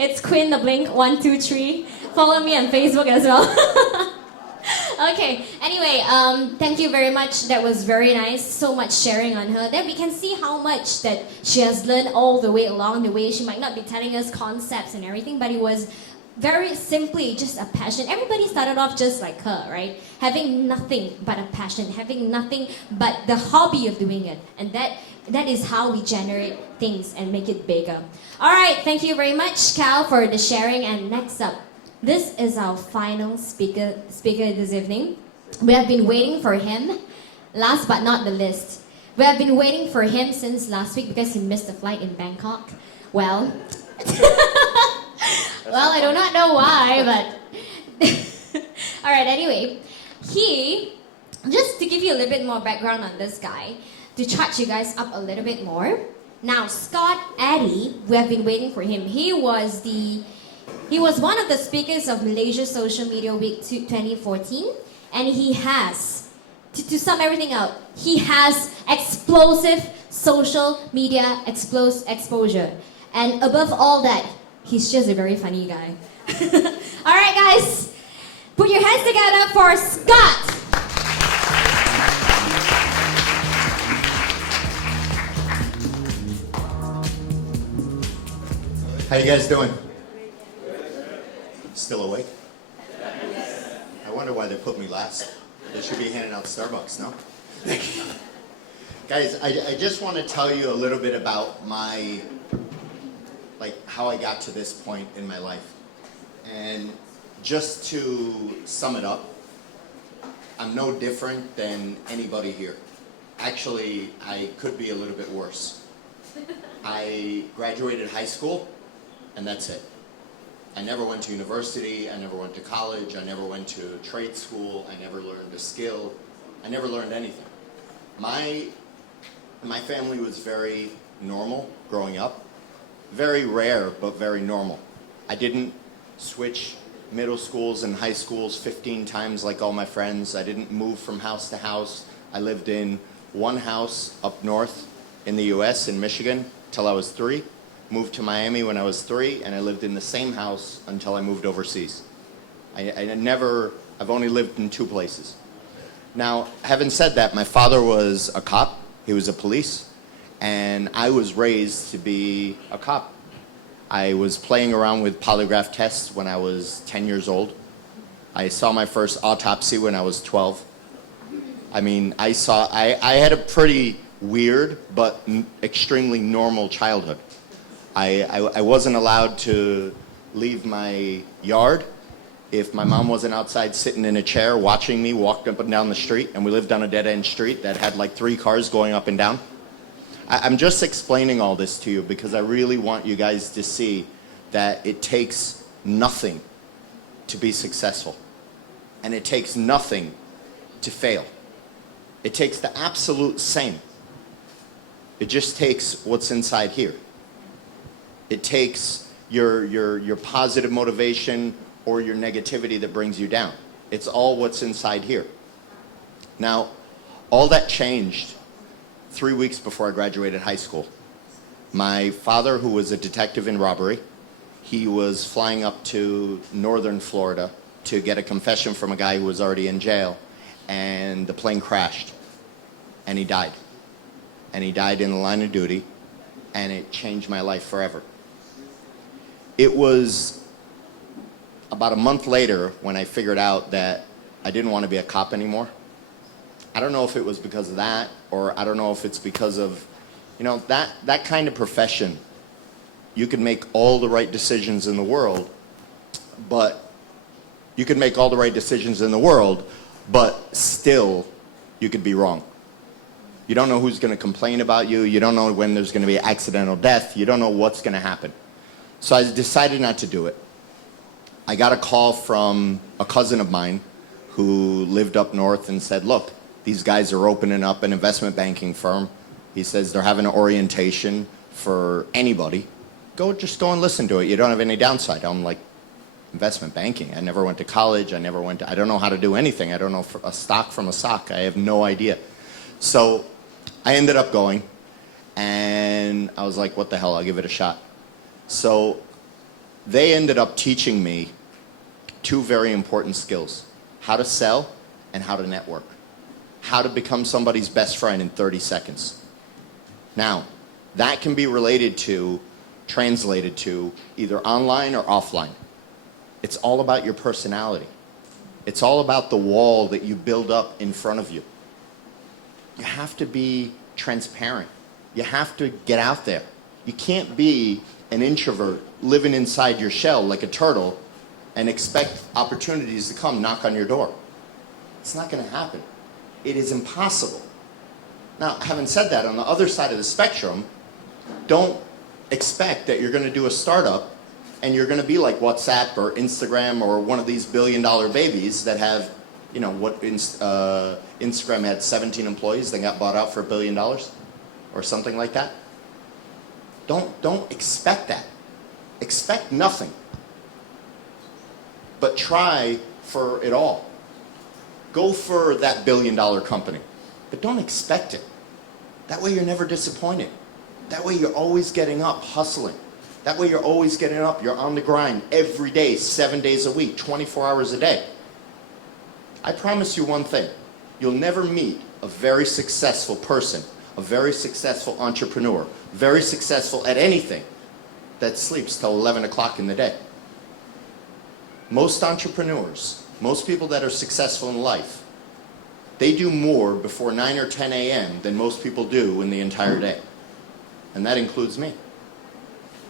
It's Quinn the Blink 123. Follow me on Facebook as well. Okay, anyway, thank you very much. That was very nice. So much sharing on her. Then we can see how much that she has learned all the way along the way. She might not be telling us concepts and everything, but it was very simply just a passion. Everybody started off just like her, right? Having nothing but a passion, having nothing but the hobby of doing it. And that is how we generate things and make it bigger. All right, thank you very much, Cal, for the sharing. And next up, this is our final speaker this evening. We have been waiting for him, last but not the least. We have been waiting for him since last week because he missed a flight in Bangkok. Well, well, I do not know why, but all right, anyway, just to give you a little bit more background on this guy, to charge you guys up a little bit more. Now, Scott Addy, we have been waiting for him. He was one of the speakers of Malaysia Social Media Week 2014, and he has, to sum everything out, he has explosive social media exposure. And above all that, he's just a very funny guy. All right, guys, put your hands together for Scott. How you guys doing? Still awake? I wonder why they put me last. They should be handing out Starbucks, no? Guys, I just want to tell you a little bit about how I got to this point in my life. And just to sum it up, I'm no different than anybody here. Actually, I could be a little bit worse. I graduated high school, and that's it. I never went to university, I never went to college, I never went to trade school, I never learned a skill, I never learned anything. My family was very normal growing up. Very rare, but very normal. I didn't switch middle schools and high schools 15 times like all my friends. I didn't move from house to house. I lived in one house up north in the US, in Michigan, till I was 3. Moved to Miami when I was 3, and I lived in the same house until I moved overseas. I've only lived in 2 places. Now, having said that, my father was a cop. He was a police. And I was raised to be a cop. I was playing around with polygraph tests when I was 10 years old. I saw my first autopsy when I was 12. I mean, I had a pretty weird but extremely normal childhood. I wasn't allowed to leave my yard if my mom wasn't outside sitting in a chair watching me walk up and down the street, and we lived on a dead-end street that had like 3 cars going up and down. I'm just explaining all this to you because I really want you guys to see that it takes nothing to be successful. And it takes nothing to fail. It takes the absolute same. It just takes what's inside here. It takes your positive motivation or your negativity that brings you down. It's all what's inside here. Now, all that changed 3 weeks before I graduated high school. My father, who was a detective in robbery, he was flying up to northern Florida to get a confession from a guy who was already in jail, and the plane crashed, and he died. And he died in the line of duty, and it changed my life forever. It was about a month later when I figured out that I didn't want to be a cop anymore. I don't know if it was because of that, or I don't know if it's because of, that kind of profession. You can make all the right decisions in the world, but still you could be wrong. You don't know who's going to complain about you. You don't know when there's going to be accidental death. You don't know what's going to happen. So I decided not to do it. I got a call from a cousin of mine who lived up north and said, look, these guys are opening up an investment banking firm. He says they're having an orientation for anybody. Just go and listen to it. You don't have any downside. I'm like, investment banking? I never went to college. I don't know how to do anything. I don't know a stock from a sock. I have no idea. So I ended up going, and I was like, what the hell, I'll give it a shot. So they ended up teaching me two very important skills: how to sell and how to network. How to become somebody's best friend in 30 seconds. Now, that can be translated to either online or offline. It's all about your personality. It's all about the wall that you build up in front of you. You have to be transparent. You have to get out there. You can't be an introvert living inside your shell like a turtle and expect opportunities to come knock on your door. It's not going to happen. It is impossible. Now, having said that, on the other side of the spectrum, don't expect that you're going to do a startup and you're going to be like WhatsApp or Instagram or one of these billion-dollar babies that have, you know, Instagram had 17 employees, they got bought out for $1 billion or something like that. Don't expect that. Expect nothing. But try for it all. Go for that $1 billion company, but don't expect it. That way you're never disappointed. That way you're always getting up, hustling. That way you're always getting up, you're on the grind every day, 7 days a week, 24 hours a day. I promise you one thing, you'll never meet a very successful person, a very successful entrepreneur, very successful at anything, that sleeps till 11 o'clock in the day. Most entrepreneurs, most people that are successful in life, they do more before 9 or 10 a.m. than most people do in the entire day. And that includes me.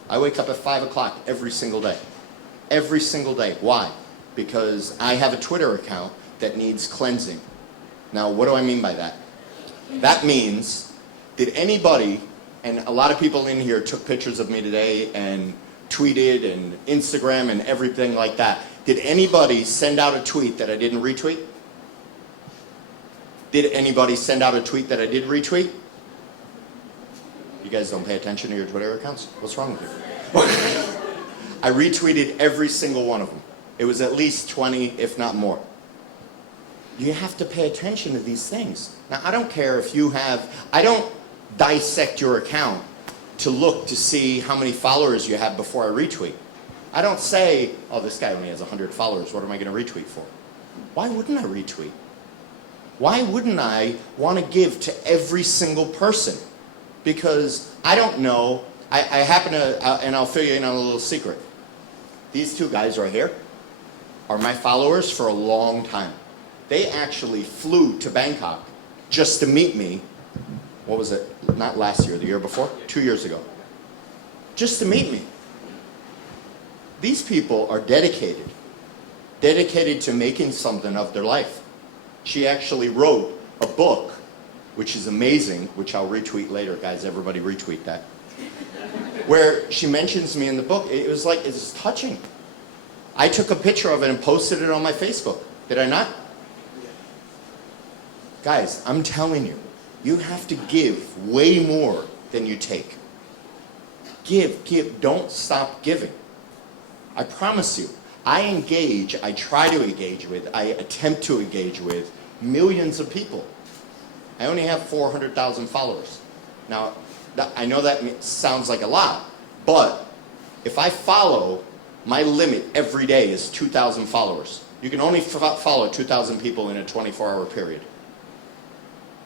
I wake up at 5 o'clock every single day. Every single day. Why? Because I have a Twitter account that needs cleansing. Now, what do I mean by that? That means, did anybody, and a lot of people in here took pictures of me today and tweeted and Instagram and everything like that. Did anybody send out a tweet that I didn't retweet? Did anybody send out a tweet that I did retweet? You guys don't pay attention to your Twitter accounts? What's wrong with you? I retweeted every single one of them. It was at least 20, if not more. You have to pay attention to these things. Now, I don't care if you have, I don't dissect your account to look to see how many followers you have before I retweet. I don't say, oh, this guy only has 100 followers, what am I going to retweet for? Why wouldn't I retweet? Why wouldn't I want to give to every single person? Because I don't know, I happen to, and I'll fill you in on a little secret. These two guys right here are my followers for a long time. They actually flew to Bangkok just to meet me. What was it? Not last year, the year before? 2 years ago. Just to meet me. These people are dedicated. Dedicated to making something of their life. She actually wrote a book, which is amazing, which I'll retweet later, guys. Everybody retweet that. Where she mentions me in the book. It was like, it's touching. I took a picture of it and posted it on my Facebook. Did I not? Guys, I'm telling you, you have to give way more than you take. Give, give. Don't stop giving. I promise you, I try to engage with, I attempt to engage with millions of people. I only have 400,000 followers. Now, I know that sounds like a lot, but if I follow, my limit every day is 2,000 followers. You can only follow 2,000 people in a 24-hour period.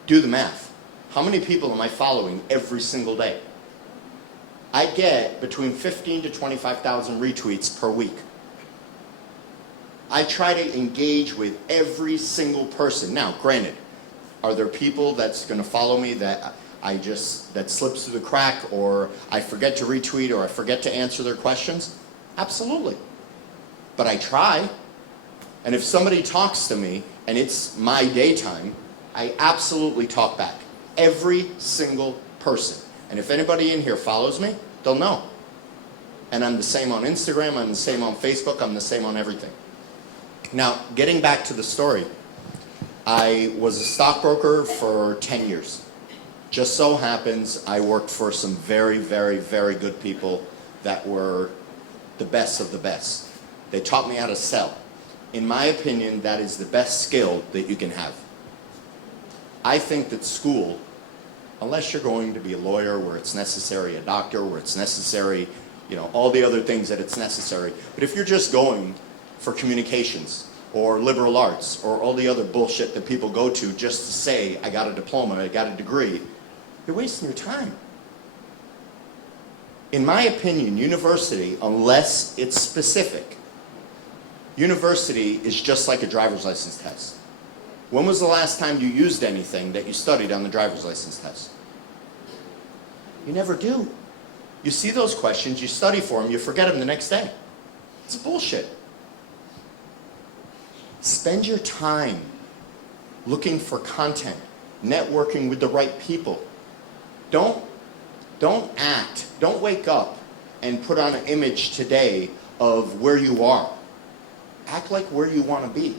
Do the math. How many people am I following every single day? I get between 15 to 25,000 retweets per week. I try to engage with every single person. Now, granted, are there people that's going to follow me that that slips through the crack, or I forget to retweet, or I forget to answer their questions? Absolutely. But I try. And if somebody talks to me and it's my daytime, I absolutely talk back. Every single person. And if anybody in here follows me, they'll know. And I'm the same on Instagram, I'm the same on Facebook, I'm the same on everything. Now, getting back to the story, I was a stockbroker for 10 years. Just so happens I worked for some very, very, very good people that were the best of the best. They taught me how to sell. In my opinion, that is the best skill that you can have. I think that school, unless you're going to be a lawyer where it's necessary, a doctor where it's necessary, you know, all the other things that it's necessary. But if you're just going for communications or liberal arts or all the other bullshit that people go to just to say, I got a diploma, I got a degree, you're wasting your time. In my opinion, university, unless it's specific, university is just like a driver's license test. When was the last time you used anything that you studied on the driver's license test? You never do. You see those questions, you study for them, you forget them the next day. It's bullshit. Spend your time looking for content, networking with the right people. Don't act, don't wake up and put on an image today of where you are. Act like where you want to be.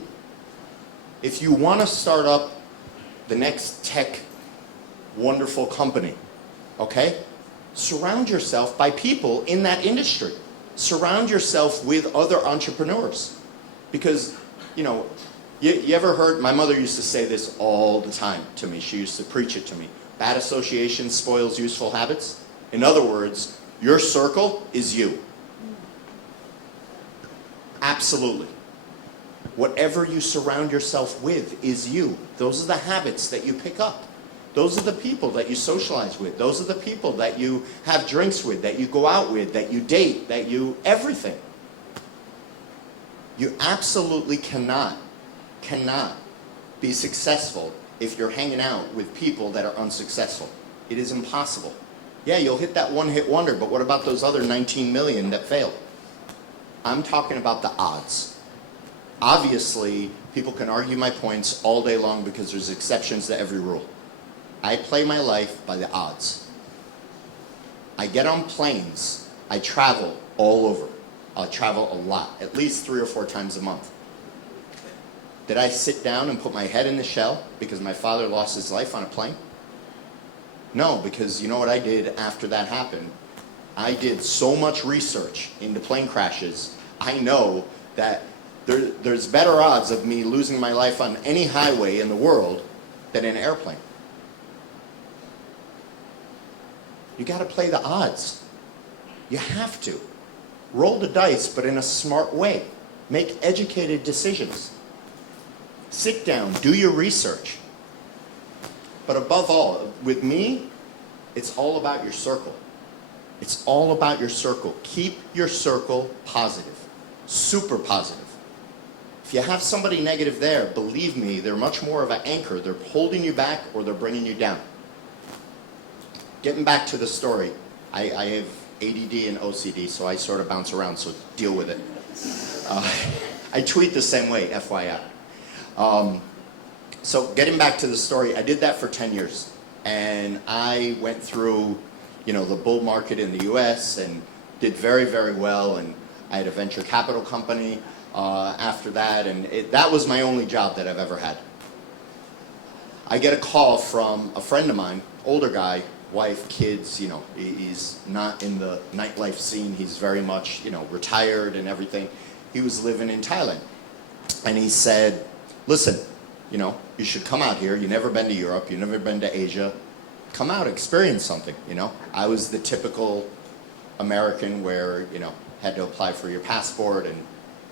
If you want to start up the next tech wonderful company, okay? Surround yourself by people in that industry. Surround yourself with other entrepreneurs. Because, you know, you ever heard, my mother used to say this all the time to me. She used to preach it to me. Bad association spoils useful habits. In other words, your circle is you. Absolutely. Whatever you surround yourself with is you. Those are the habits that you pick up. Those are the people that you socialize with. Those are the people that you have drinks with, that you go out with, that you date, that you, everything. You absolutely cannot be successful if you're hanging out with people that are unsuccessful. It is impossible. Yeah, you'll hit that one-hit wonder, but what about those other 19 million that failed? I'm talking about the odds. Obviously, people can argue my points all day long because there's exceptions to every rule. I play my life by the odds. I get on planes. I travel all over. I travel a lot, at least 3 or 4 times a month. Did I sit down and put my head in the shell because my father lost his life on a plane? No, because you know what I did after that happened? I did so much research into plane crashes. I know that there's better odds of me losing my life on any highway in the world than in an airplane. You got to play the odds. You have to. Roll the dice, but in a smart way. Make educated decisions. Sit down, do your research. But above all, with me, it's all about your circle. It's all about your circle. Keep your circle positive. Super positive. If you have somebody negative there, believe me, they're much more of an anchor. They're holding you back or they're bringing you down. Getting back to the story, I have ADD and OCD, so I sort of bounce around, so deal with it. I tweet the same way, FYI. So getting back to the story, I did that for 10 years. And I went through, you know, the bull market in the US and did very, very well. And I had a venture capital company after that. And that was my only job that I've ever had. I get a call from a friend of mine, older guy, wife, kids, you know, he's not in the nightlife scene. He's very much, you know, retired and everything. He was living in Thailand. And he said, listen, you know, you should come out here. You've never been to Europe. You've never been to Asia. Come out, experience something, you know. I was the typical American where, you know, had to apply for your passport and,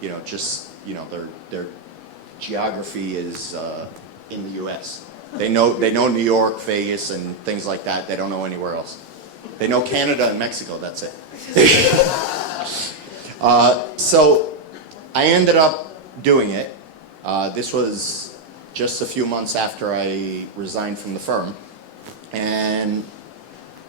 you know, just, you know, their geography is in the U.S. They know New York, Vegas, and things like that. They don't know anywhere else. They know Canada and Mexico. That's it. So I ended up doing it. This was just a few months after I resigned from the firm. And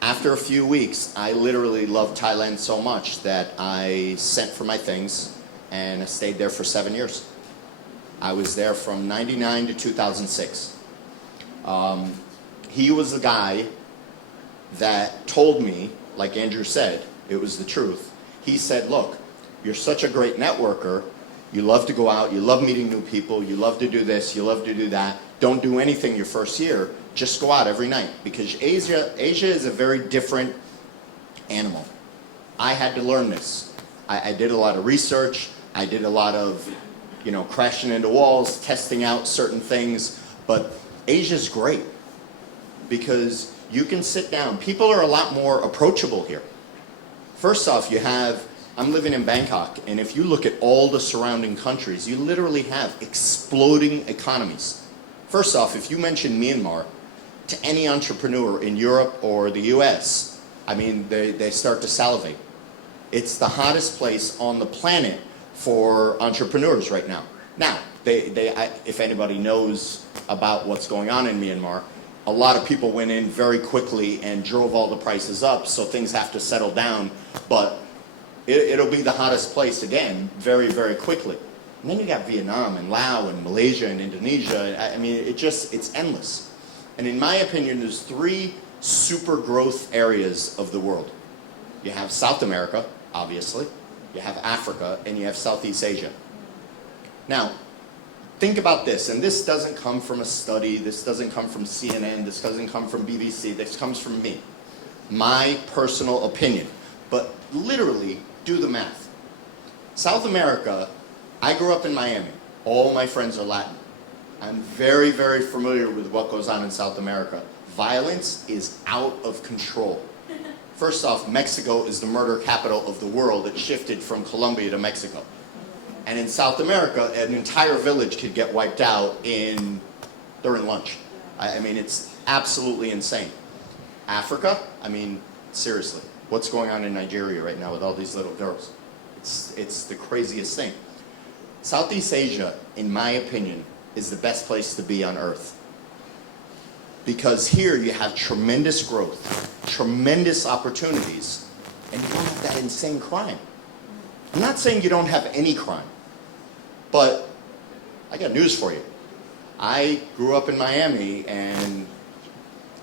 after a few weeks, I literally loved Thailand so much that I sent for my things and I stayed there for 7 years. I was there from 99 to 2006. He was the guy that told me, like Andrew said, it was the truth. He said, look, you're such a great networker. You love to go out. You love meeting new people. You love to do this. You love to do that. Don't do anything your first year. Just go out every night. Because Asia is a very different animal. I had to learn this. I did a lot of research. I did a lot of, you know, crashing into walls, testing out certain things. But Asia's great because you can sit down. People are a lot more approachable here. First off, I'm living in Bangkok, and if you look at all the surrounding countries, you literally have exploding economies. First off, if you mention Myanmar to any entrepreneur in Europe or the US, I mean, they start to salivate. It's the hottest place on the planet for entrepreneurs right now. Now, if anybody knows about what's going on in Myanmar, a lot of people went in very quickly and drove all the prices up, so things have to settle down, but it'll be the hottest place again very, very quickly. And then you got Vietnam and Laos and Malaysia and Indonesia. I mean, it's endless. And in my opinion, there's 3 super growth areas of the world. You have South America, obviously, you have Africa, and you have Southeast Asia. Now, think about this, and this doesn't come from a study, this doesn't come from CNN, this doesn't come from BBC, this comes from me. My personal opinion. But literally, do the math. South America, I grew up in Miami. All my friends are Latin. I'm very, very familiar with what goes on in South America. Violence is out of control. First off, Mexico is the murder capital of the world. It shifted from Colombia to Mexico. And in South America, an entire village could get wiped out during lunch. I mean, it's absolutely insane. Africa, I mean, seriously, what's going on in Nigeria right now with all these little girls? It's the craziest thing. Southeast Asia, in my opinion, is the best place to be on earth. Because here you have tremendous growth, tremendous opportunities, and you don't have that insane crime. I'm not saying you don't have any crime, but I got news for you. I grew up in Miami, and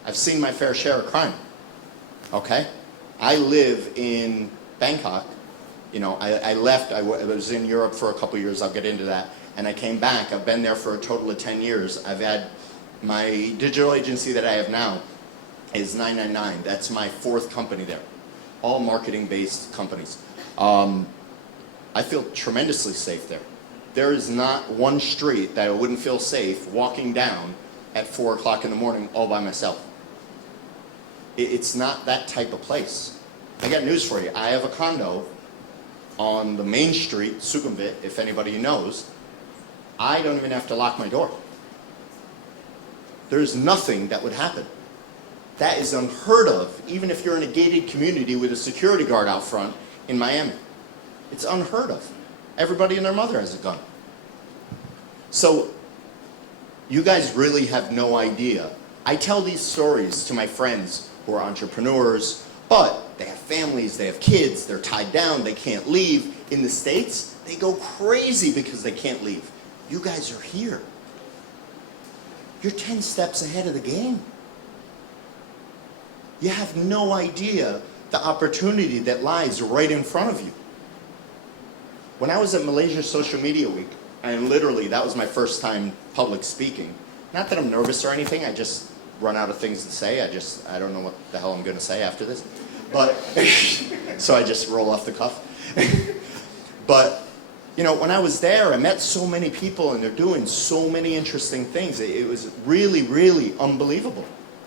I've seen my fair share of crime, okay? I live in Bangkok. You know, I left, I was in Europe for a couple years, I'll get into that, and I came back. I've been there for a total of 10 years. I've had, my digital agency that I have now is 999. That's my 4th company there. All marketing-based companies. I feel tremendously safe there. There is not one street that I wouldn't feel safe walking down at 4 o'clock in the morning all by myself. It's not that type of place. I got news for you. I have a condo on the main street, Sukhumvit, if anybody knows. I don't even have to lock my door. There's nothing that would happen. That is unheard of, even if you're in a gated community with a security guard out front in Miami. It's unheard of. Everybody and their mother has a gun. So, you guys really have no idea. I tell these stories to my friends who are entrepreneurs, but they have families, they have kids, they're tied down, they can't leave. In the States, they go crazy because they can't leave. You guys are here. You're 10 steps ahead of the game. You have no idea the opportunity that lies right in front of you. When I was at Malaysia Social Media Week, and literally that was my first time public speaking, not that I'm nervous or anything, I just run out of things to say. I don't know what the hell I'm going to say after this. But, so I just roll off the cuff. But, you know, when I was there, I met so many people and they're doing so many interesting things. It was really, really unbelievable.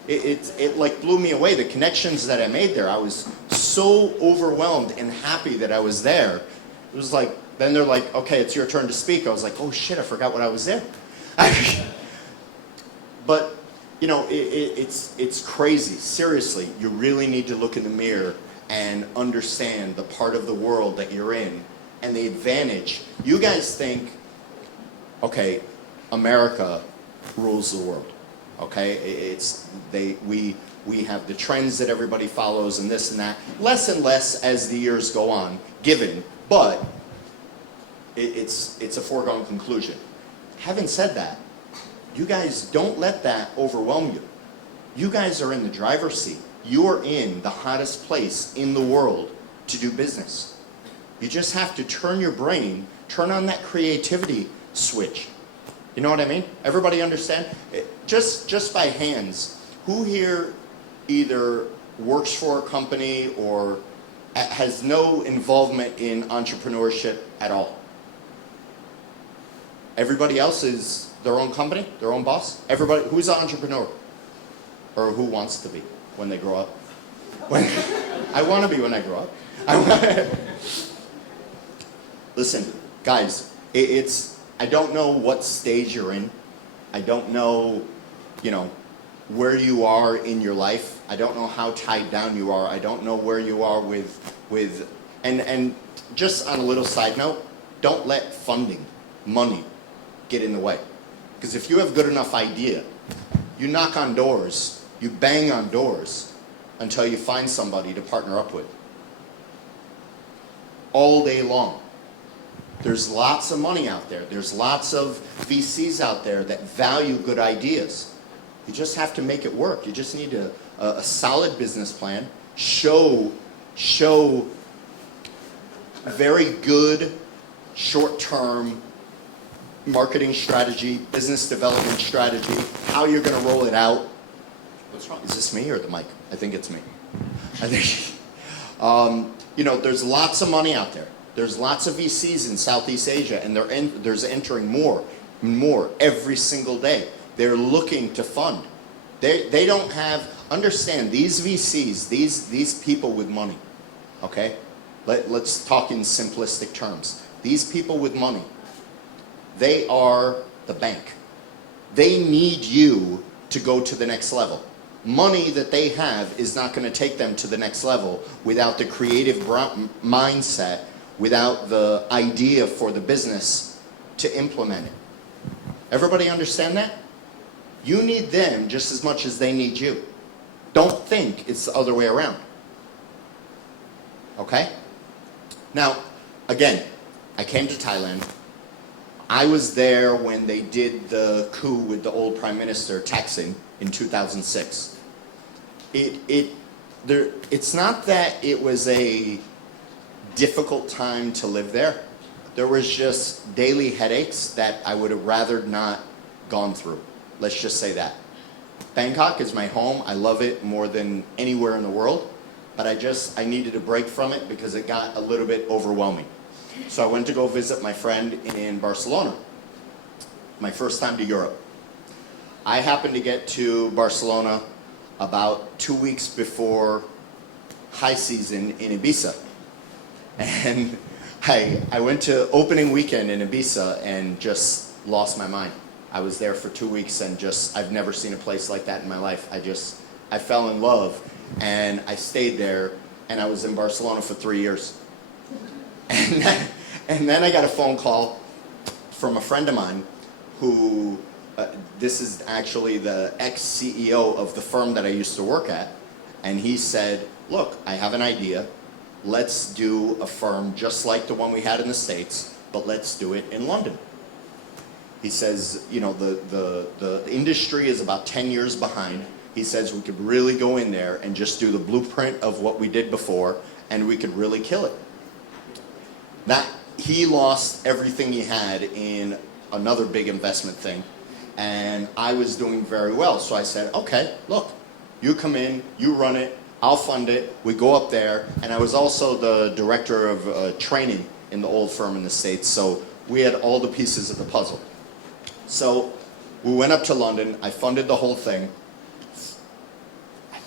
It like blew me away. The connections that I made there, I was so overwhelmed and happy that I was there. It was like, then they're like, okay, it's your turn to speak. I was like, oh shit, I forgot what I was there. But, you know, it's crazy. Seriously, you really need to look in the mirror and understand the part of the world that you're in and the advantage. You guys think, okay, America rules the world. Okay, we have the trends that everybody follows and this and that. Less and less as the years go on, given, but it's a foregone conclusion. Having said that, you guys don't let that overwhelm you. You guys are in the driver's seat. You are in the hottest place in the world to do business. You just have to turn your brain, turn on that creativity switch. You know what I mean? Everybody understand? Just by hands, who here either works for a company or has no involvement in entrepreneurship at all? Everybody else is their own company, their own boss? Everybody, who's an entrepreneur? Or who wants to be when they grow up? I want to be when I grow up. Listen, guys, I don't know what stage you're in. I don't know, where you are in your life. I don't know how tied down you are. I don't know where you are and just on a little side note, don't let funding, money, get in the way. Because if you have a good enough idea, you knock on doors, you bang on doors until you find somebody to partner up with. All day long. There's lots of money out there. There's lots of VCs out there that value good ideas. You just have to make it work. You just need a solid business plan. Show very good short-term marketing strategy, business development strategy, how you're going to roll it out. What's wrong? Is this me or the mic? I think it's me. I think, there's lots of money out there. There's lots of VCs in Southeast Asia, and there's entering more and more every single day. They're looking to fund. They don't have, understand, these VCs, these people with money, okay? Let's talk in simplistic terms. These people with money, they are the bank. They need you to go to the next level. Money that they have is not going to take them to the next level without the creative mindset, without the idea for the business to implement it. Everybody understand that? You need them just as much as they need you. Don't think it's the other way around. Okay? Now, again, I came to Thailand. I was there when they did the coup with the old Prime Minister, Thaksin, in 2006. It's not that it was a difficult time to live there. There was just daily headaches that I would have rather not gone through. Let's just say that. Bangkok is my home. I love it more than anywhere in the world. But I needed a break from it because it got a little bit overwhelming. So I went to go visit my friend in Barcelona. My first time to Europe. I happened to get to Barcelona about 2 weeks before high season in Ibiza. And I went to opening weekend in Ibiza and just lost my mind. I was there for 2 weeks and I've never seen a place like that in my life. I fell in love and I stayed there and I was in Barcelona for 3 years. And then I got a phone call from a friend of mine who, this is actually the ex-CEO of the firm that I used to work at. And he said, look, I have an idea. Let's do a firm just like the one we had in the States, but let's do it in London. He says, the industry is about 10 years behind. He says we could really go in there and just do the blueprint of what we did before, and we could really kill it. He lost everything he had in another big investment thing, and I was doing very well. So I said, okay, look, you come in, you run it, I'll fund it, we go up there, and I was also the director of training in the old firm in the States, so we had all the pieces of the puzzle. So we went up to London, I funded the whole thing. I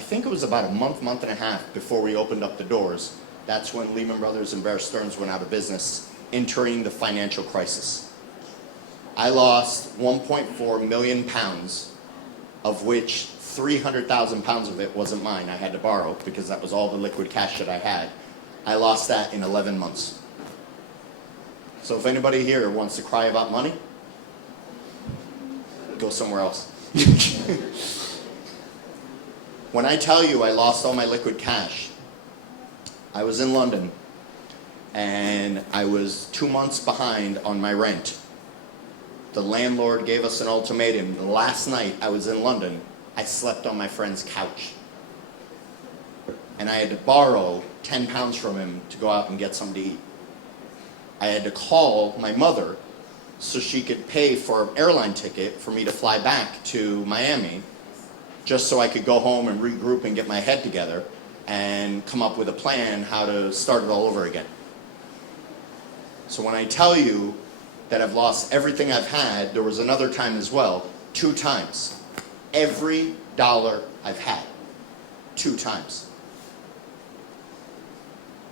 think it was about a month and a half before we opened up the doors. That's when Lehman Brothers and Bear Stearns went out of business, entering the financial crisis. I lost 1.4 million pounds, of which 300,000 pounds of it wasn't mine. I had to borrow because that was all the liquid cash that I had. I lost that in 11 months. So if anybody here wants to cry about money, go somewhere else. When I tell you I lost all my liquid cash, I was in London and I was 2 months behind on my rent. The landlord gave us an ultimatum. Last night I was in London, I slept on my friend's couch. And I had to borrow 10 pounds from him to go out and get something to eat. I had to call my mother so she could pay for an airline ticket for me to fly back to Miami, just so I could go home and regroup and get my head together and come up with a plan how to start it all over again. So when I tell you that I've lost everything I've had, there was another time as well, 2 times. Every dollar I've had, 2 times.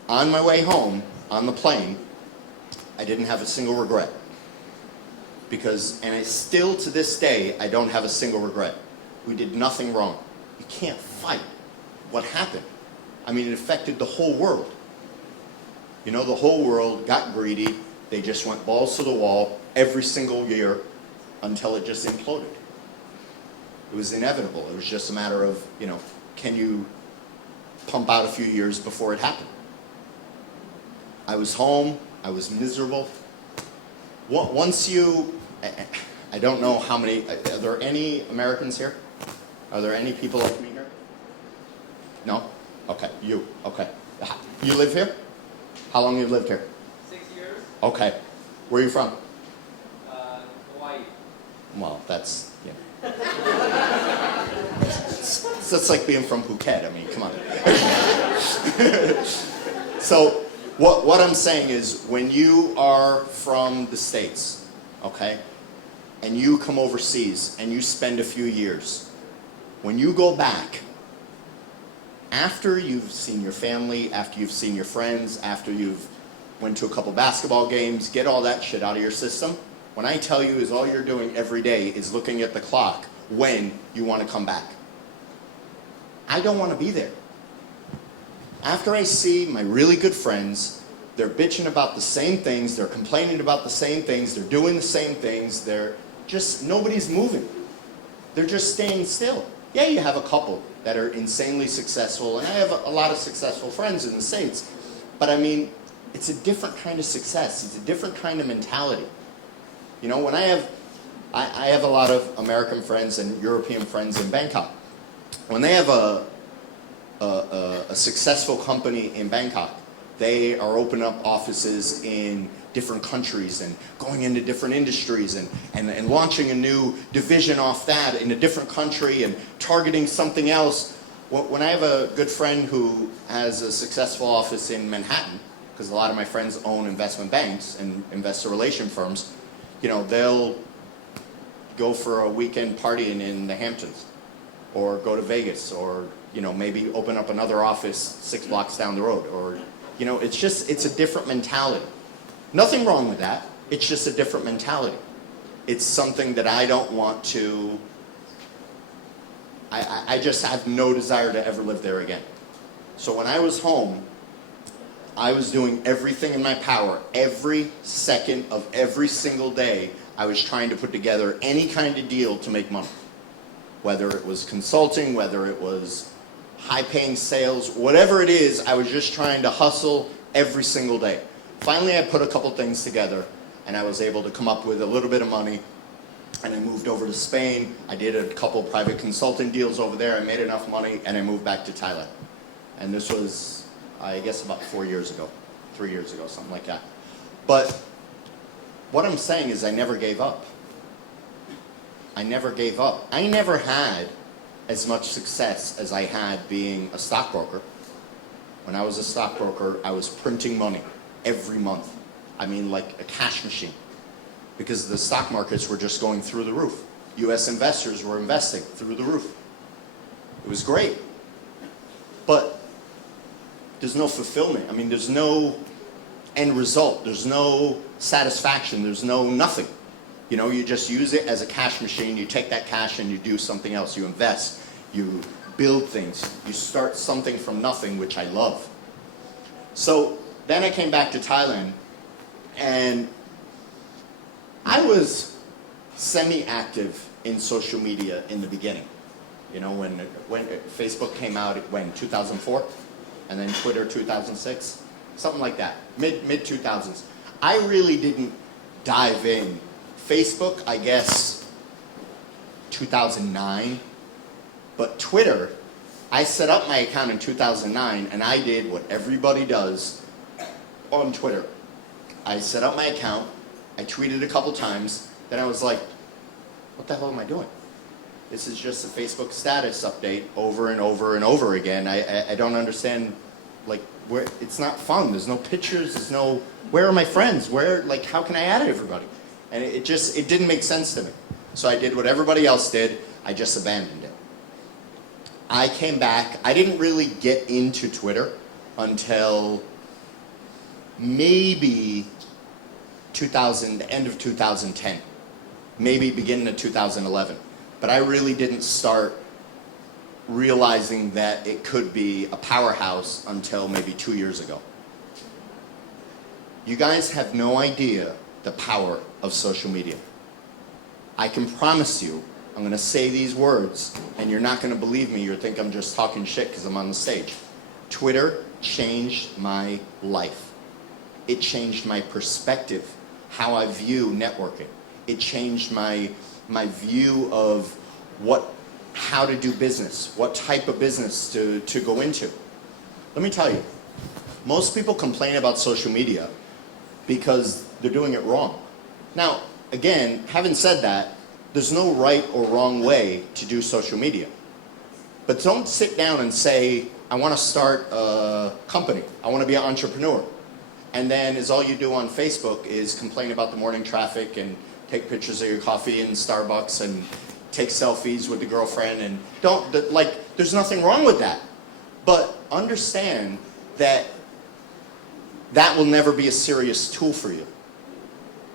On my way home, on the plane, I didn't have a single regret. And I still, to this day, I don't have a single regret. We did nothing wrong. You can't fight what happened. I mean, it affected the whole world. You know, the whole world got greedy. They just went balls to the wall every single year until it just imploded. It was inevitable. It was just a matter of, you know, can you pump out a few years before it happened? I was home. I was miserable. Once you, I don't know how many, are there any Americans here? Are there any people like me here? No? Okay, you, okay. You live here? How long have you lived here? 6 years. Okay. Where are you from? Hawaii. Well, that's, yeah. It's like being from Phuket. I mean, come on. So, what I'm saying is, when you are from the States, okay, and you come overseas and you spend a few years, when you go back, after you've seen your family, after you've seen your friends, after you've went to a couple basketball games, get all that shit out of your system, when I tell you is all you're doing every day is looking at the clock when you want to come back. I don't want to be there. After I see my really good friends, they're bitching about the same things, they're complaining about the same things, they're doing the same things, they're just, nobody's moving. They're just staying still. Yeah, you have a couple that are insanely successful, and I have a lot of successful friends in the States, but I mean, it's a different kind of success. It's a different kind of mentality. You know, when I have a lot of American friends and European friends in Bangkok. When they have a successful company in Bangkok, they are opening up offices in different countries and going into different industries and launching a new division off that in a different country and targeting something else. When I have a good friend who has a successful office in Manhattan, because a lot of my friends own investment banks and investor relation firms, you know, they'll go for a weekend partying in the Hamptons, or go to Vegas, or, you know, maybe open up another office 6 blocks down the road, or, you know, it's a different mentality. Nothing wrong with that. It's just a different mentality. It's something that I don't want to, I just have no desire to ever live there again. So when I was home, I was doing everything in my power. Every second of every single day, I was trying to put together any kind of deal to make money. Whether it was consulting, whether it was high-paying sales, whatever it is, I was just trying to hustle every single day. Finally, I put a couple things together, and I was able to come up with a little bit of money, and I moved over to Spain. I did a couple private consulting deals over there. I made enough money, and I moved back to Thailand. And this was, I guess, about 4 years ago, 3 years ago, something like that. But what I'm saying is I never gave up. I never gave up. I never had as much success as I had being a stockbroker. When I was a stockbroker, I was printing money every month. I mean, like a cash machine. Because the stock markets were just going through the roof. US investors were investing through the roof. It was great. But there's no fulfillment. I mean, there's no end result. There's no satisfaction. There's no nothing. You know, you just use it as a cash machine. You take that cash and you do something else. You invest. You build things. You start something from nothing, which I love. So then I came back to Thailand, and I was semi-active in social media in the beginning. You know, when Facebook came out, when 2004, and then Twitter 2006, something like that, mid 2000s. I really didn't dive in. Facebook, I guess, 2009, but Twitter, I set up my account in 2009, and I did what everybody does on Twitter. I set up my account, I tweeted a couple times, then I was like, what the hell am I doing? This is just a Facebook status update over and over and over again. I don't understand, like, where, it's not fun. There's no pictures, there's no, where are my friends? Where, like, how can I add everybody? And it didn't make sense to me. So I did what everybody else did, I just abandoned it. I came back, I didn't really get into Twitter until maybe the end of 2010, maybe beginning of 2011. But I really didn't start realizing that it could be a powerhouse until maybe 2 years ago. You guys have no idea the power of social media. I can promise you, I'm going to say these words, and you're not going to believe me. You'll think I'm just talking shit because I'm on the stage. Twitter changed my life. It changed my perspective, how I view networking. It changed my view of how to do business, what type of business to go into. Let me tell you, most people complain about social media because they're doing it wrong. Now, again, having said that, there's no right or wrong way to do social media. But don't sit down and say, I want to start a company. I want to be an entrepreneur. And then all you do on Facebook is complain about the morning traffic and take pictures of your coffee in Starbucks and take selfies with the girlfriend. And there's nothing wrong with that. But understand that that will never be a serious tool for you.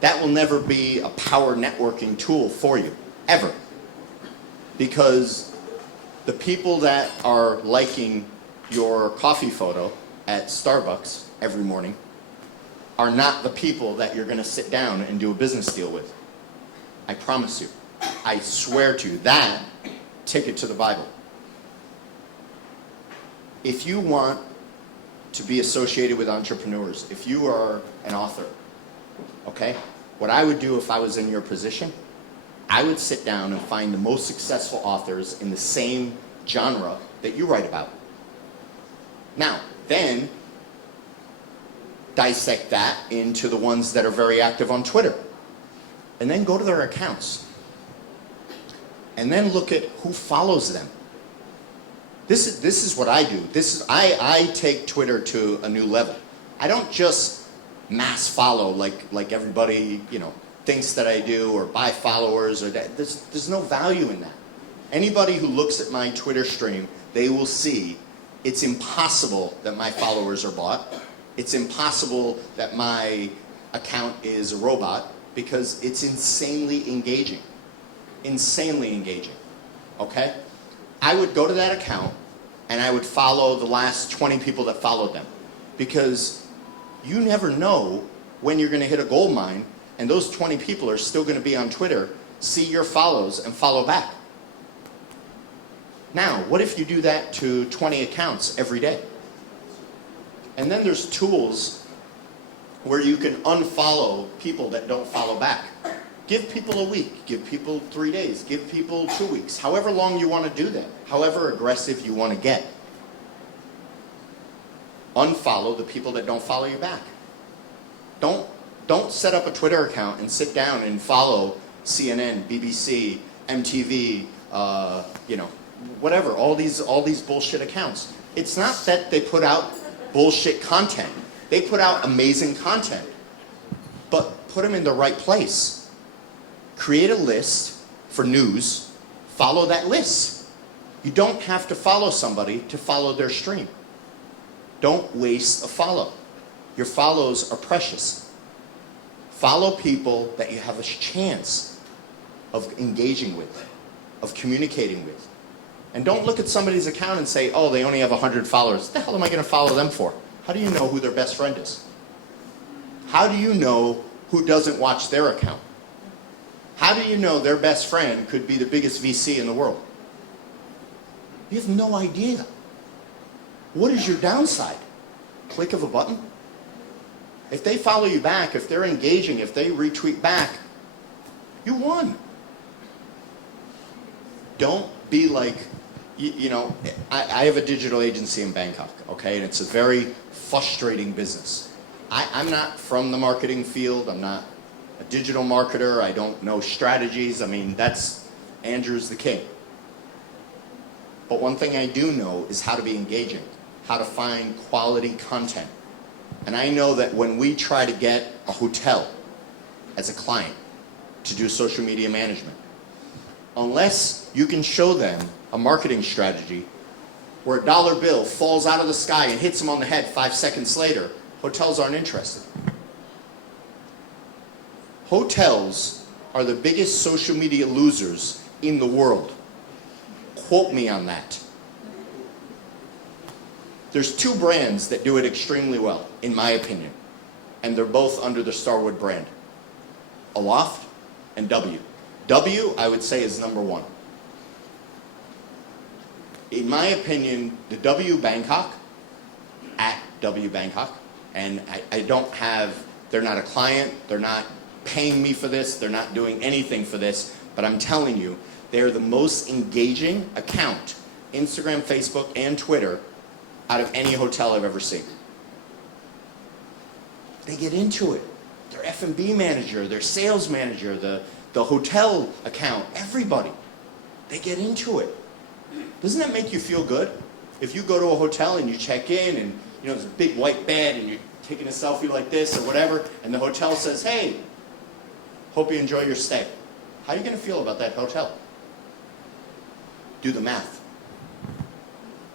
That will never be a power networking tool for you, ever. Because the people that are liking your coffee photo at Starbucks every morning are not the people that you're going to sit down and do a business deal with. I promise you. I swear to you. That, take it to the Bible. If you want to be associated with entrepreneurs, if you are an author, okay? What I would do if I was in your position, I would sit down and find the most successful authors in the same genre that you write about. Now, then, dissect that into the ones that are very active on Twitter. And then go to their accounts. And then look at who follows them. This is what I do. I take Twitter to a new level. I don't just mass follow like everybody thinks that I do, or buy followers, or that. There's no value in that. Anybody who looks at my Twitter stream, they will see it's impossible that my followers are bought. It's impossible that my account is a robot, because it's insanely engaging. Insanely engaging. Okay? I would go to that account and I would follow the last 20 people that followed them, because you never know when you're going to hit a gold mine, and those 20 people are still going to be on Twitter, see your follows, and follow back. Now, what if you do that to 20 accounts every day? And then there's tools where you can unfollow people that don't follow back. Give people a week, give people 3 days, give people 2 weeks, however long you want to do that, however aggressive you want to get. Unfollow the people that don't follow you back. Don't set up a Twitter account and sit down and follow CNN, BBC, MTV, whatever, all these bullshit accounts. It's not that they put out bullshit content. They put out amazing content. But put them in the right place. Create a list for news. Follow that list. You don't have to follow somebody to follow their stream. Don't waste a follow. Your follows are precious. Follow people that you have a chance of engaging with, of communicating with. And don't look at somebody's account and say, oh, they only have 100 followers. What the hell am I going to follow them for? How do you know who their best friend is? How do you know who doesn't watch their account? How do you know their best friend could be the biggest VC in the world? You have no idea. What is your downside? Click of a button? If they follow you back, if they're engaging, if they retweet back, you won. Don't be like, I have a digital agency in Bangkok, okay? And it's a very frustrating business. I'm not from the marketing field. I'm not a digital marketer. I don't know strategies. I mean, Andrew's the king. But one thing I do know is how to be engaging, how to find quality content. And I know that when we try to get a hotel as a client to do social media management, unless you can show them a marketing strategy where a dollar bill falls out of the sky and hits them on the head 5 seconds later, Hotels aren't interested. Hotels are the biggest social media losers in the world. Quote me on that. There's two brands that do it extremely well, in my opinion, and they're both under the Starwood brand. Aloft and W. W, I would say, is number one. In my opinion, the W Bangkok, at W Bangkok, and I don't have, they're not a client, they're not paying me for this, they're not doing anything for this, but I'm telling you, they're the most engaging account, Instagram, Facebook, and Twitter, out of any hotel I've ever seen. They get into it. Their F&B manager, their sales manager, the hotel account, everybody, they get into it. Doesn't that make you feel good? If you go to a hotel and you check in and there's a big white bed and you're taking a selfie like this or whatever, and the hotel says, hey, hope you enjoy your stay. How are you going to feel about that hotel? Do the math.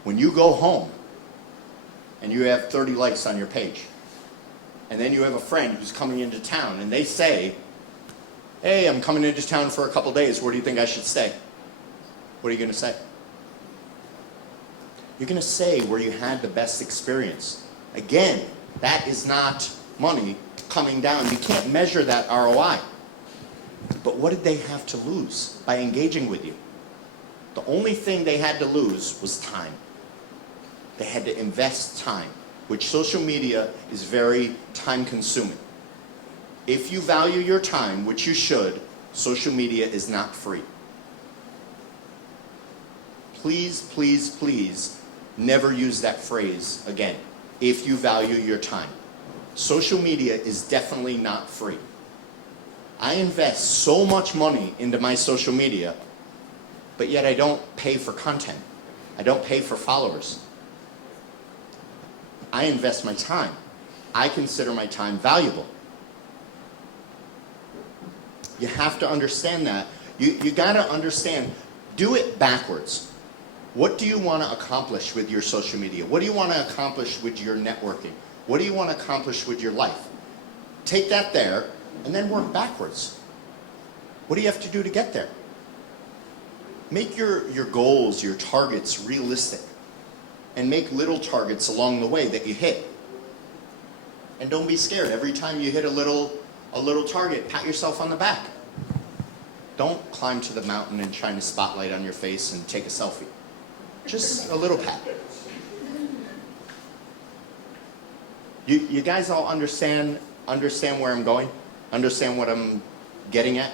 When you go home and you have 30 likes on your page, and then you have a friend who's coming into town and they say, hey, I'm coming into town for a couple days, where do you think I should stay? What are you going to say? You're going to say where you had the best experience. Again, that is not money coming down. You can't measure that ROI. But what did they have to lose by engaging with you? The only thing they had to lose was time. They had to invest time, which social media is very time consuming. If you value your time, which you should, social media is not free. Please, please, please, never use that phrase again. If you value your time. Social media is definitely not free. I invest so much money into my social media, but yet I don't pay for content. I don't pay for followers. I invest my time. I consider my time valuable. You have to understand that. You gotta understand, do it backwards. What do you want to accomplish with your social media? What do you want to accomplish with your networking? What do you want to accomplish with your life? Take that there and then work backwards. What do you have to do to get there? Make your goals, your targets realistic, and make little targets along the way that you hit. And don't be scared. Every time you hit a little target, pat yourself on the back. Don't climb to the mountain and shine a spotlight on your face and take a selfie. Just a little pat. You guys all understand where I'm going? Understand what I'm getting at?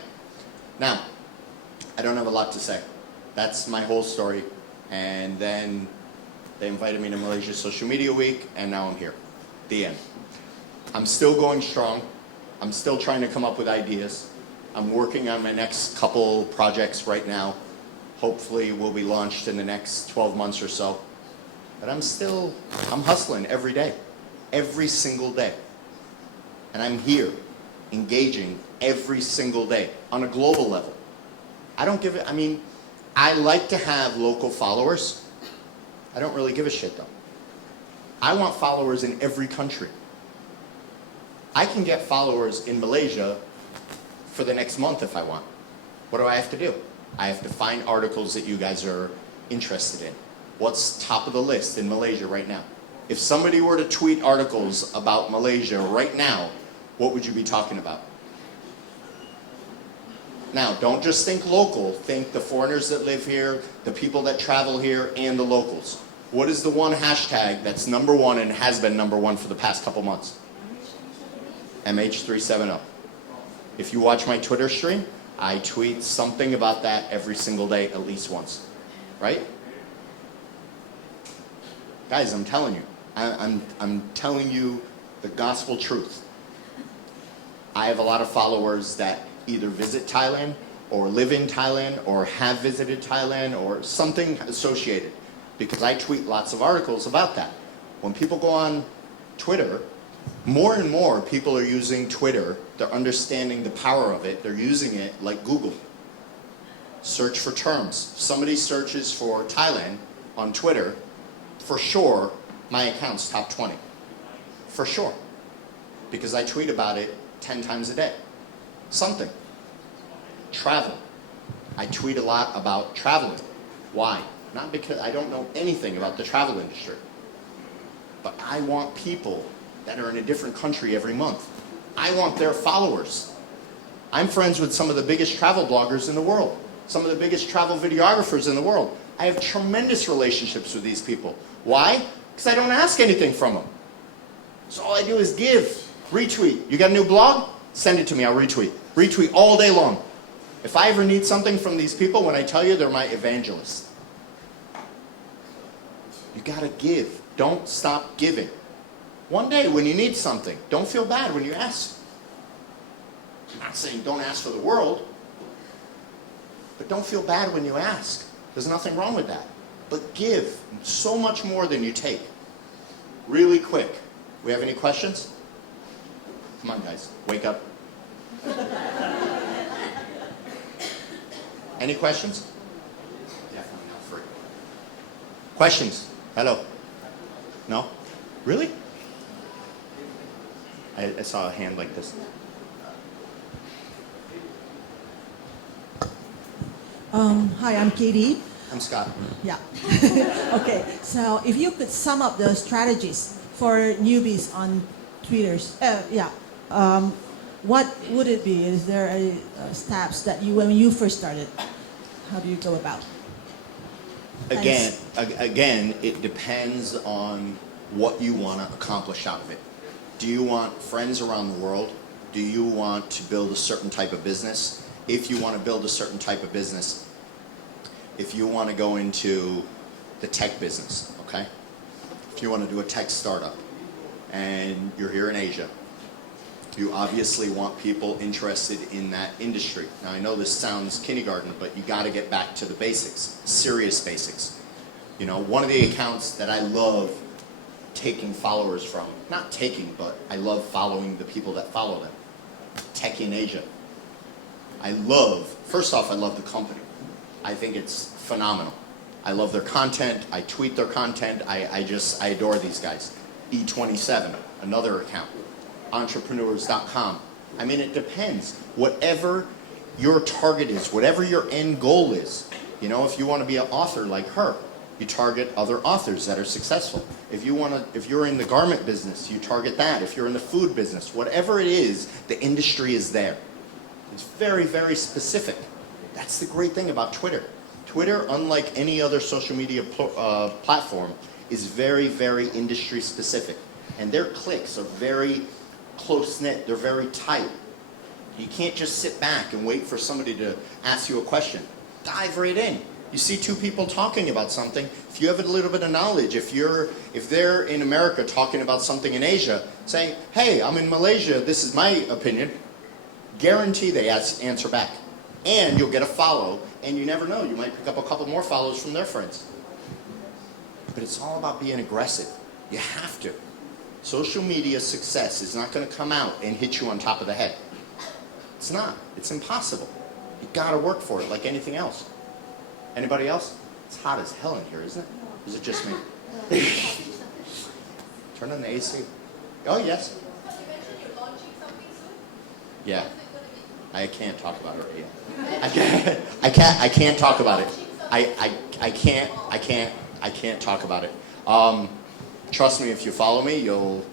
Now, I don't have a lot to say. That's my whole story. And then they invited me to Malaysia Social Media Week, and now I'm here. The end. I'm still going strong. I'm still trying to come up with ideas. I'm working on my next couple projects right now. Hopefully will be launched in the next 12 months or so. But I'm hustling every day, every single day. And I'm here, engaging every single day on a global level. I like to have local followers. I don't really give a shit though. I want followers in every country. I can get followers in Malaysia for the next month if I want. What do I have to do? I have to find articles that you guys are interested in. What's top of the list in Malaysia right now? If somebody were to tweet articles about Malaysia right now, what would you be talking about? Now, don't just think local. Think the foreigners that live here, the people that travel here, and the locals. What is the one hashtag that's number one and has been number one for the past couple months? MH370. If you watch my Twitter stream, I tweet something about that every single day, at least once, right? Guys, I'm telling you, I'm telling you the gospel truth. I have a lot of followers that either visit Thailand or live in Thailand or have visited Thailand or something associated, because I tweet lots of articles about that. When people go on Twitter, more and more people are using Twitter. They're understanding the power of it. They're using it like Google. Search for terms. If somebody searches for Thailand on Twitter, for sure, my account's top 20. For sure. because I tweet about it 10 times a day. Something. Travel. I tweet a lot about traveling. Why? Not because I don't know anything about the travel industry, but I want people that are in a different country every month. I want their followers. I'm friends with some of the biggest travel bloggers in the world, some of the biggest travel videographers in the world. I have tremendous relationships with these people. Why? Because I don't ask anything from them. So all I do is give, retweet. You got a new blog? Send it to me, I'll retweet. Retweet all day long. If I ever need something from these people, when I tell you, they're my evangelists. You gotta give. Don't stop giving. One day when you need something, don't feel bad when you ask. I'm not saying don't ask for the world, but don't feel bad when you ask. There's nothing wrong with that. But give so much more than you take. Really quick. We have any questions? Come on, guys. Wake up. Any questions? Definitely not free. Questions? Hello? No? Really? I saw a hand like this. Hi, I'm Katie. I'm Scott. Yeah. Okay, so if you could sum up the strategies for newbies on Twitter's, what would it be? Is there steps that when you first started, how do you go about? Again, it depends on what you want to accomplish out of it. Do you want friends around the world? Do you want to build a certain type of business? If you want to build a certain type of business, if you want to go into the tech business, okay? If you want to do a tech startup and you're here in Asia, you obviously want people interested in that industry. Now I know this sounds kindergarten, but you got to get back to the basics, serious basics. You know, one of the accounts that I love taking followers from, not taking, but I love following the people that follow them. Tech in Asia. First off, I love the company. I think it's phenomenal. I love their content. I tweet their content. I adore these guys. E27, another account. Entrepreneurs.com. I mean, it depends. Whatever your target is, whatever your end goal is. You know, if you want to be an author like her, you target other authors that are successful. If you're in the garment business, you target that. If you're in the food business, whatever it is, the industry is there. It's very, very specific. That's the great thing about Twitter. Twitter, unlike any other social media platform, is very, very industry specific. And their clicks are very close-knit. They're very tight. You can't just sit back and wait for somebody to ask you a question. Dive right in. You see two people talking about something. If you have a little bit of knowledge, if they're in America talking about something in Asia, saying, hey, I'm in Malaysia, this is my opinion, guarantee they answer back. And you'll get a follow, and you never know, you might pick up a couple more follows from their friends. But it's all about being aggressive. You have to. Social media success is not going to come out and hit you on top of the head. It's not. It's impossible. You got to work for it like anything else. Anybody else? It's hot as hell in here, isn't it? Or is it just me? Turn on the AC. Oh, yes. You mentioned you're launching something soon. Yeah. What's it going to be? I can't talk about it yet. I can't talk about it. I can't talk about it. Trust me, if you follow me, you'll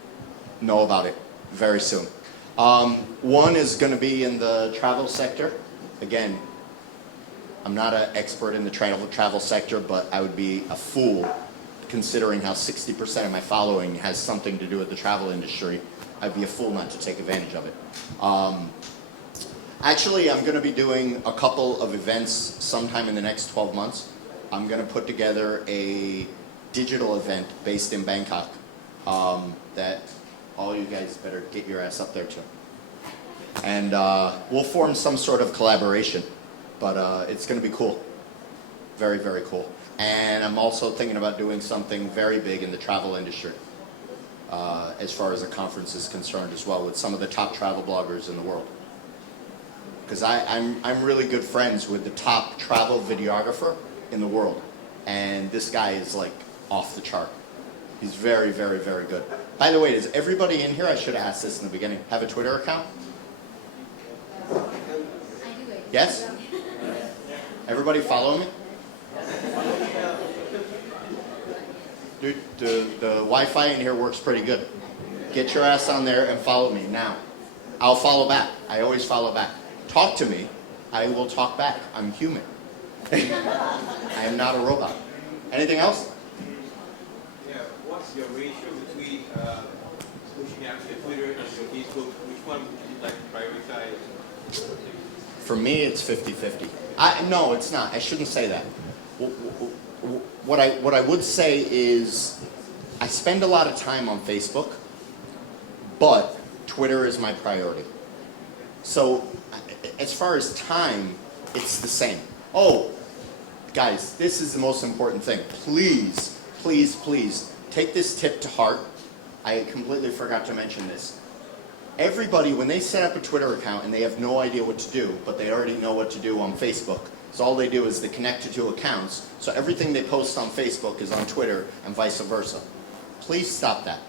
know about it very soon. One is going to be in the travel sector. Again, I'm not an expert in the travel sector, but I would be a fool considering how 60% of my following has something to do with the travel industry. I'd be a fool not to take advantage of it. Actually, I'm going to be doing a couple of events sometime in the next 12 months. I'm going to put together a digital event based in Bangkok that all you guys better get your ass up there to. And we'll form some sort of collaboration, but it's going to be cool. Very, very cool. And I'm also thinking about doing something very big in the travel industry as far as a conference is concerned as well, with some of the top travel bloggers in the world. Because I'm really good friends with the top travel videographer in the world. And this guy is like off the chart. He's very, very, very good. By the way, does everybody in here, I should have asked this in the beginning, have a Twitter account? Yes? Everybody follow me? Dude, the Wi-Fi in here works pretty good. Get your ass on there and follow me now. I'll follow back. I always follow back. Talk to me. I will talk back. I'm human. I am not a robot. Anything else? Yeah, what's your ratio between pushing out your Twitter and your Facebook? Which one would you like to prioritize? For me, it's 50-50. No, it's not. I shouldn't say that. What I would say is I spend a lot of time on Facebook, but Twitter is my priority. So as far as time, it's the same. Oh, guys, this is the most important thing. Please, please, please, take this tip to heart. I completely forgot to mention this. Everybody, when they set up a Twitter account and they have no idea what to do, but they already know what to do on Facebook, so all they do is they connect to 2 accounts, so everything they post on Facebook is on Twitter and vice versa. Please stop that.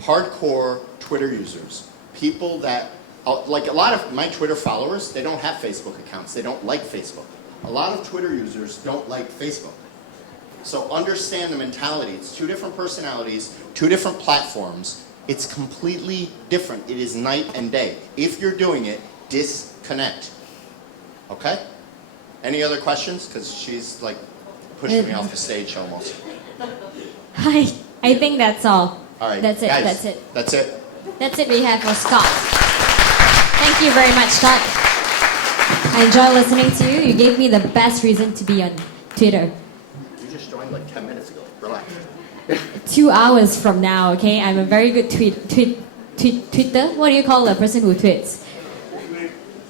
Hardcore Twitter users, people that, like a lot of my Twitter followers, they don't have Facebook accounts. They don't like Facebook. A lot of Twitter users don't like Facebook. So understand the mentality. It's 2 different personalities, 2 different platforms. It's completely different. It is night and day. If you're doing it, disconnect. Okay? Any other questions? Because she's like pushing me off the stage almost. I think that's all. All right, That's it. guys, That's it. That's it. That's it we have for Scott. Thank you very much, Scott. I enjoy listening to you. You gave me the best reason to be on Twitter. You just joined like 10 minutes ago. Relax. 2 hours from now, okay? I'm a very good Twitter. What do you call a person who tweets?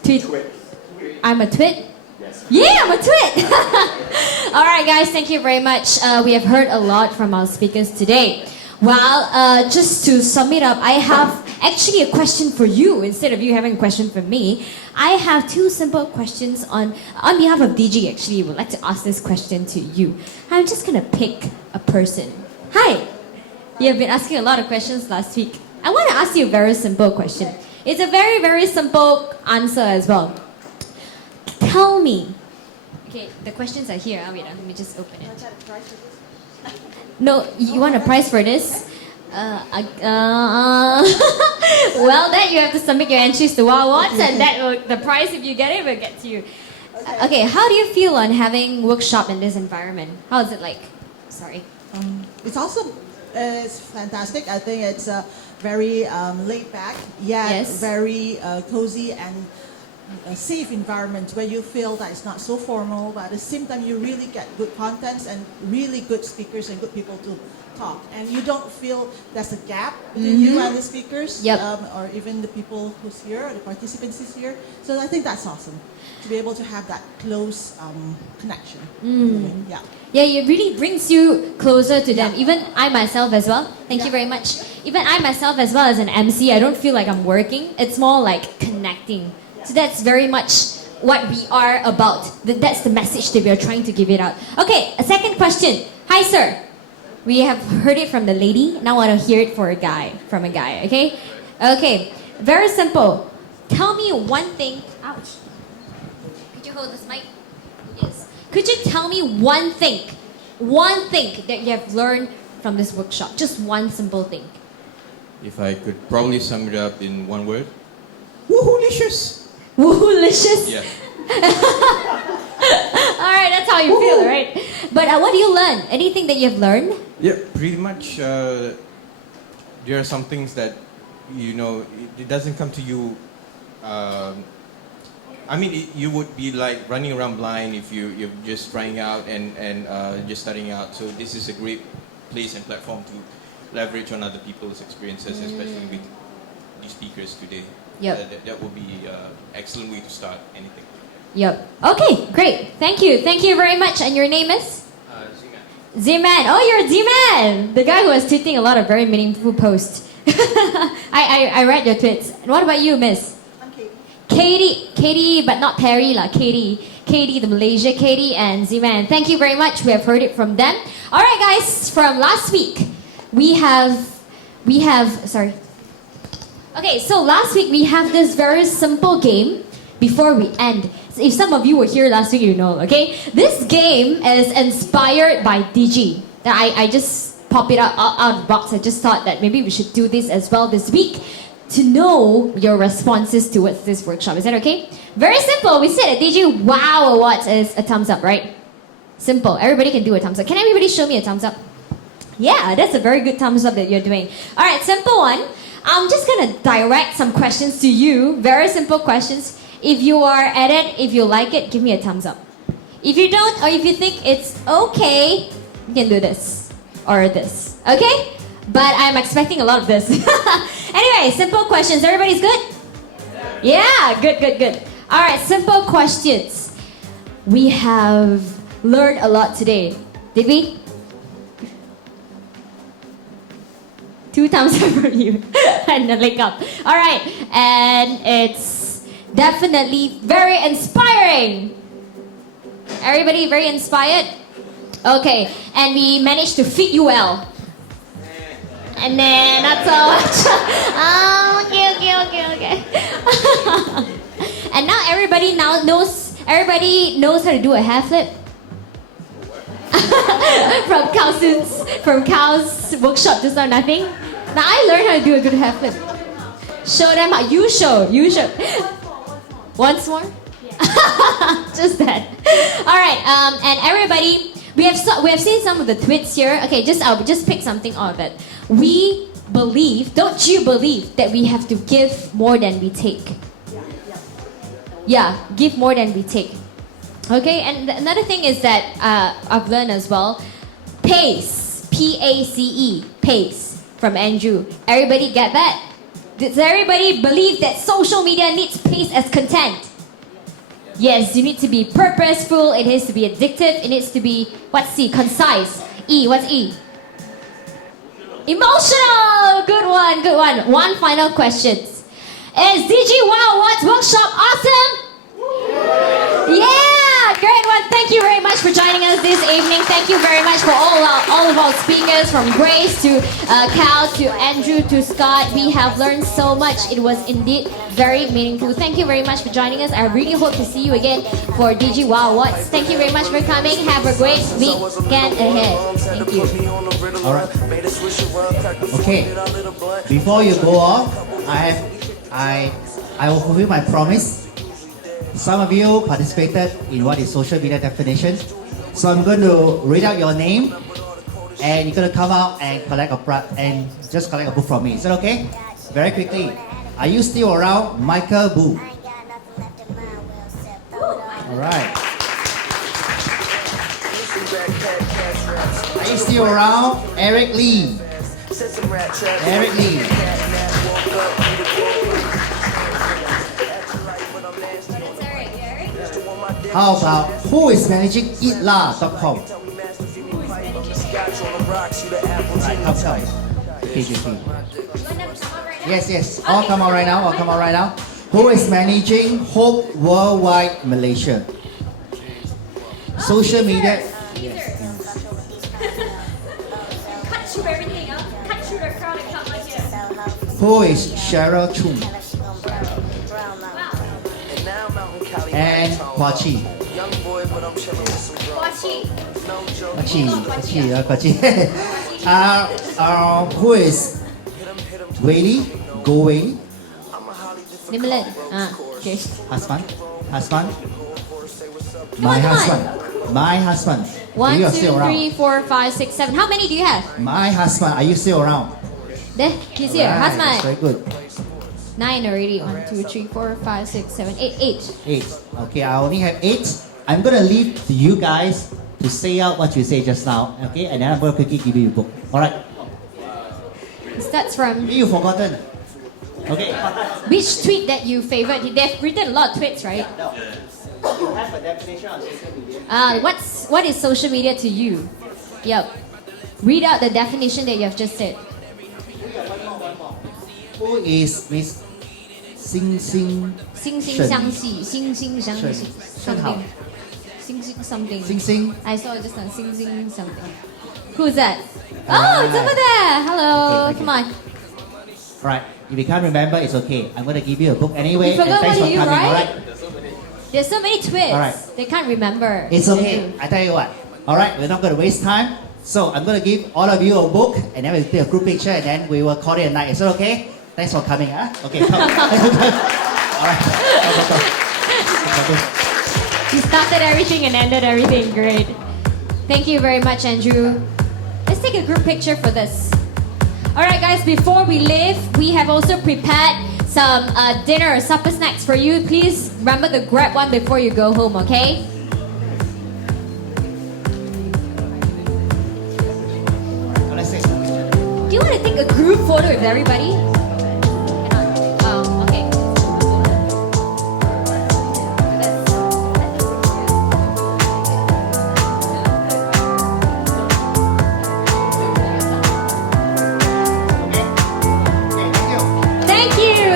Twit. I'm a twit? Yes. Yeah, I'm a twit! Alright guys, thank you very much. We have heard a lot from our speakers today. Well, just to sum it up, I have actually a question for you instead of you having a question for me. I have 2 simple questions on behalf of DiGi. Actually, would like to ask this question to you. I'm just gonna pick a person. Hi! You have been asking a lot of questions last week. I want to ask you a very simple question. It's a very, very simple answer as well. Tell me. Okay, the questions are here. Wait, let me just open it. No, you want a prize for this? Well, then you have to submit your entries to WOW Awards, and the prize, if you get it, will get to you. Okay, how do you feel on having workshop in this environment? How is it like? Sorry. It's awesome. It's fantastic. I think it's very laid back, yet Yes. very cozy and a safe environment where you feel that it's not so formal, but at the same time you really get good contents and really good speakers and good people to talk. And you don't feel there's a gap between you and the speakers, Yep. or even the people who's here, or the participants who's here. So I think that's awesome, to be able to have that close connection. Yeah. Yeah, it really brings you closer to them. Yeah. Even I myself as well. Thank you Yeah. very much. Even I myself as well as an MC, I don't feel like I'm working. It's more like connecting. So that's very much what we are about. That's the message that we are trying to give it out. Okay, a second question. Hi, sir. We have heard it from the lady. Now I want to hear it from a guy, okay? Okay, very simple. Tell me one thing. Ouch. Could you hold this mic? Yes. Could you tell me one thing that you have learned from this workshop? Just one simple thing. If I could probably sum it up in one word, Woohoo-licious! Woohoo-licious? yeah. Alright, that's how you feel, right? But what do you learn? Anything that you've learned? Yeah, pretty much. There are some things that, it doesn't come to you. You would be like running around blind if you're just trying out and just starting out. So this is a great place and platform to leverage on other people's experiences, especially with the speakers today. Yep. That would be an excellent way to start anything. Yep. Okay, great. Thank you. Thank you very much. And your name is? Z-Man. Oh, you're Z-Man! The guy who was tweeting a lot of very meaningful posts. I read your tweets. And what about you, miss? I'm Katie. Katie, but not Perry lah. Katie. Katie, the Malaysia Katie, and Z-Man. Thank you very much. We have heard it from them. All right, guys, from last week, we have, sorry. Okay, so last week we have this very simple game before we end. If some of you were here last week, you know, okay? This game is inspired by DiGi. I just pop it out of the box. I just thought that maybe we should do this as well this week to know your responses towards this workshop. Is that okay? Very simple. We said at DiGi WWWOW what is a thumbs up, right? Simple. Everybody can do a thumbs up. Can everybody show me a thumbs up? Yeah, that's a very good thumbs up that you're doing. All right, simple one. I'm just gonna direct some questions to you. Very simple questions. If you are at it, if you like it, give me a thumbs up. If you don't, or if you think it's okay, you can do this or this. Okay? But I'm expecting a lot of this. Anyway, simple questions. Everybody's good? Yeah, good. All right, simple questions. We have learned a lot today. Did we? 2 thumbs up from you and a leg up. All right, and it's definitely very inspiring. Everybody very inspired? Okay, and we managed to fit you well. And then not so much. Oh, okay. And now everybody knows how to do a half flip. from Cal's workshop just now, nothing. Now I learned how to do a good half flip. Show them how. You show. Once more. Just that. All right. And everybody, we have seen some of the tweets here. Okay, I'll just pick something out of it. We believe. Don't you believe that we have to give more than we take? Yeah, give more than we take. Okay, and another thing is that I've learned as well, PACE, P-A-C-E, PACE, from Andrew. Everybody get that? Does everybody believe that social media needs PACE as content? Yes, you need to be purposeful, it needs to be addictive, it needs to be, what's C? Concise. E, what's E? Emotional! Good one. One final question. Is DiGi WWWOW's workshop awesome? Yeah, great one. Thank you very much for joining us this evening. Thank you very much for all of our speakers, from Grace to Cal to Andrew to Scott. We have learned so much. It was indeed very meaningful. Thank you very much for joining us. I really hope to see you again for DiGi WWWOW. Thank you very much for coming. Have a great weekend ahead. Thank you. All right. Okay. Before you go off, I will fulfill my promise. Some of you participated in what is social media definition. So I'm going to read out your name, and you're going to come out and collect a book from me. Is that okay? Very quickly. Are you still around? Michael Boo. All right. Are you still around? Eric Lee. Eric Lee. How about who is managing eatla.com? Right, come. KJP. Yes. All come out right now. Who is managing Hope Worldwide Malaysia? Social media. Yes. Cut through everything, cut through the crowd and come right here. Who is Cheryl Chung? And Kwachi. Who is Whaley? Go Whaley? Nimlan. Okay. Husband? Come My husband. 1, You are 2, still around. 3, 4, 5, 6, 7. How many do you have? My husband. Are you still around? There, he's here. Right, that's Husband. very good. 9 already. 1, 2, 3, 4, 5, 6, 7, 8. 8. Okay, I only have 8. I'm gonna leave to you guys to say out what you say just now. Okay, and then I'm gonna quickly give you a book. All right. It starts from Maybe you've forgotten. Okay. which tweet that you favorite. They've written a lot of tweets, right? No. You have a definition of social media. What is social media to you? Yep. Read out the definition that you have just said. One more. Who is Miss Sing Sing? 惺惺相惜，惺惺相惜 Shen Hao. something. Sing Sing something. Sing Sing. I saw just on Sing Sing something. Who's that? Oh, it's over there. Hello. Okay. Come on. Alright, if you can't remember, it's okay. I'm going to give you a book anyway. You forgot and thanks what for you coming, write? alright? There's so many twists. Alright. They can't remember. It's okay. I tell you what. Alright, we're not going to waste time. So I'm going to give all of you a book and then we'll take a group picture and then we will call it a night. Is that okay? Thanks for coming. Huh? Okay, come. Alright. You started everything and ended everything. Great. Thank you very much, Andrew. Let's take a group picture for this. Alright guys, before we leave, we have also prepared some dinner or supper snacks for you. Please remember to grab one before you go home, okay? Let's see. Do you want to take a group photo with everybody? Cannot. Oh, okay.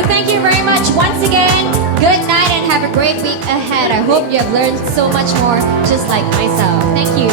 Thank you very much once again. Good night and have a great week ahead. I hope you have learned so much more just like myself. Thank you.